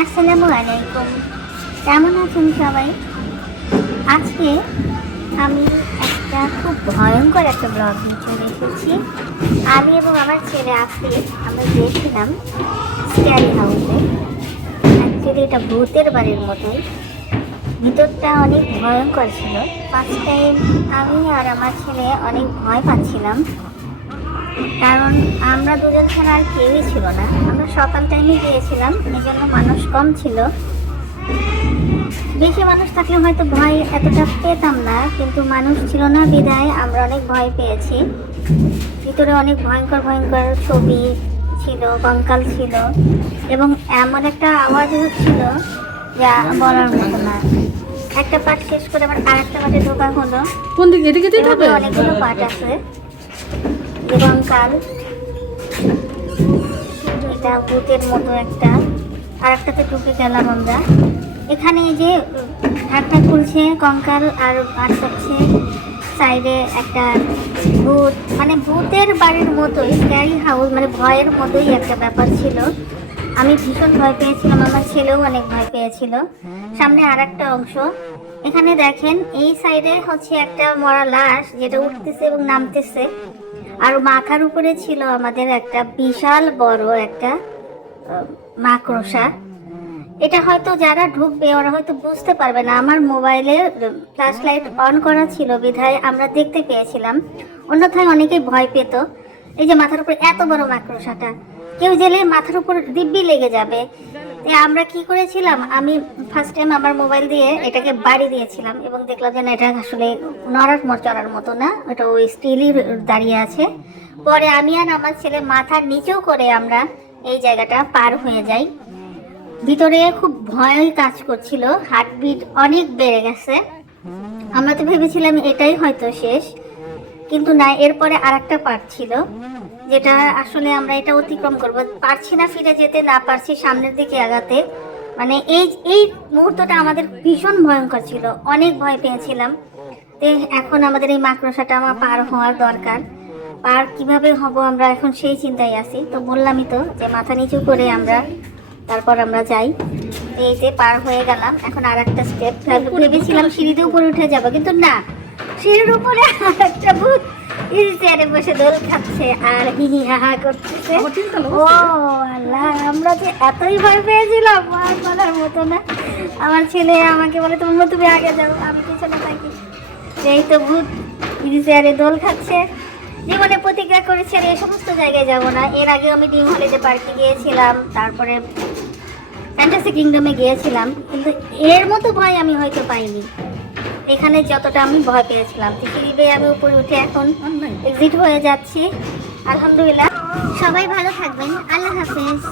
আসসালামু আলাইকুম, কেমন আছেন সবাই? আজকে আমি একটা খুব ভয়ঙ্কর একটা ব্লগ নিয়ে চলে এসেছি। আমি এবং আমার ছেলে আফরিদ আমরা গিয়েছিলাম স্ক্যারি হাউসে। অ্যাকচুয়ালি এটা ভূতের বাড়ির মতোই, ভিতরটা অনেক ভয়ঙ্কর ছিল। ফার্স্ট টাইম আমি আর আমার ছেলে অনেক ভয় পাচ্ছিলাম, কারণ আমরা দুজন ছাড়া আর কেউই ছিল না। আমরা সকাল টাইমে গিয়েছিলাম, এই জন্য মানুষ কম ছিল। বেশি মানুষ থাকলে হয়তো ভয় এতটা পেতাম না, কিন্তু মানুষ ছিল না বিধায় আমরা অনেক ভয় পেয়েছি। ভিতরে অনেক ভয়ঙ্কর ভয়ঙ্কর ছবি ছিল, কঙ্কাল ছিল, এবং এমন একটা আওয়াজ হচ্ছিল যা বলার মতো না। একটা পার্ট শেষ করে আবার আরেকটা পার্টে ঢোকা হলো। কোন দিকে? এদিকে যেতে হবে? অনেকগুলো পার্ট আছে। কঙ্কাল, এটা ভূতের মতো একটা, আর একটাতে ঢুকে গেলাম আমরা। এখানে যে ঢাকনা খুলছে কঙ্কাল, আর হচ্ছে সাইডে একটা ভূত, মানে ভূতের বাড়ির মতোই, স্ক্যারি হাউস, মানে ভয়ের মতোই একটা ব্যাপার ছিল। আমি ভীষণ ভয় পেয়েছিলাম, আমার ছেলেও অনেক ভয় পেয়েছিল। সামনে আর একটা অংশ, এখানে দেখেন এই সাইডে হচ্ছে একটা মরা লাশ যেটা উঠতেছে এবং নামতেছে, আর মাথার উপরে ছিল আমাদের একটা বিশাল বড় একটা মাকড়সা। এটা হয়তো যারা ঢুকবে ওরা হয়তো বুঝতে পারবে না। আমার মোবাইলে ফ্ল্যাশ লাইট অন করা ছিল বিধায় আমরা দেখতে পেয়েছিলাম, অন্যথায় অনেকেই ভয় পেত। এই যে মাথার উপরে এত বড় মাকড়সাটা, কেউ গেলে মাথার উপর দিব্যি লেগে যাবে। আমরা কি করেছিলাম, আমি ফার্স্ট টাইম আমার মোবাইল দিয়ে এটাকে বাড়ি দিয়েছিলাম এবং দেখলাম যে না, এটা আসলে নড়ার চড়ার মতো না, এটা ওই স্টিলই দাঁড়িয়ে আছে। পরে আমি আর আমার ছেলে মাথার নিচেও করে আমরা এই জায়গাটা পার হয়ে যাই। ভিতরে খুব ভয় কাজ করছিল, হার্টবিট অনেক বেড়ে গেছে। আমরা তো ভেবেছিলাম এটাই হয়তো শেষ, কিন্তু না, এরপরে আর একটা পার্ট ছিল যেটা আসলে আমরা এটা অতিক্রম করব পারছি না, ফিরে যেতে না পারছি, সামনের দিকে আগাতে। মানে এই মুহূর্তটা আমাদের ভীষণ ভয়ঙ্কর ছিল, অনেক ভয় পেয়েছিলাম। তো এখন আমাদের এই মাকড়সাটা আমার পার হওয়ার দরকার। পার কিভাবে হব আমরা এখন সেই চিন্তায় আছি। তো বললামই তো যে মাথা নিচু করে আমরা তারপর আমরা যাই। এই যে পার হয়ে গেলাম, এখন আর একটা স্টেপ। ভেবেছিলাম সিঁড়িতে উপরে উঠে যাবো, কিন্তু না, সিঁড়ির উপরে একটা ভূত চেয়ারে বসে দোল খাচ্ছে আর হি হি হা হা করতেছে। ও আল্লাহ, আমরা যে এতই ভয় পেয়েছিলাম আর বলার মতো না। আমার ছেলে আমাকে বলে তুমি আগে যাও, আমি পিছনে থাকি। এই তো ভূত চেয়ারে দোল খাচ্ছে। জীবনে প্রতিজ্ঞা করেছি আর এই সমস্ত জায়গায় যাব না। এর আগে আমি ড্রিম হলিডে পার্কে গিয়েছিলাম, তারপরে ফ্যান্টাসি কিংডমে গিয়েছিলাম, কিন্তু এর মতো ভয় আমি হয়তো পাইনি এখানে যতটা আমি ভয় পেয়েছিলাম। সিঁড়ি বেয়ে আমি উপরে উঠে এখন এক্সিট হয়ে যাচ্ছি। আলহামদুলিল্লাহ, সবাই ভালো থাকবেন, আল্লাহ হাফেজ।